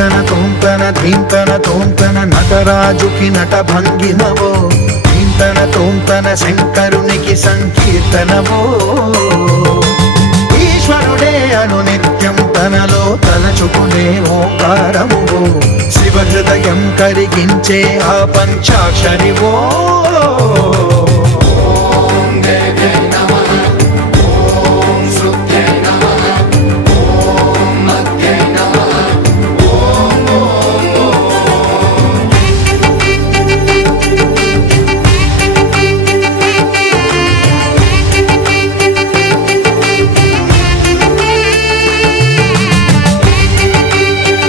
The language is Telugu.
ధీంతన తోంతన ధీంతన తోంతన నటరాజుకి నట భంగిమవో ధీంతన తోంతన శంకరునికి సంకీర్తనవో ఈశ్వరుడే అనునిత్యం తనలో తలచుకునే ఓంకారమువో శివ హృదయం కరిగించే ఆ పంచాక్షరివో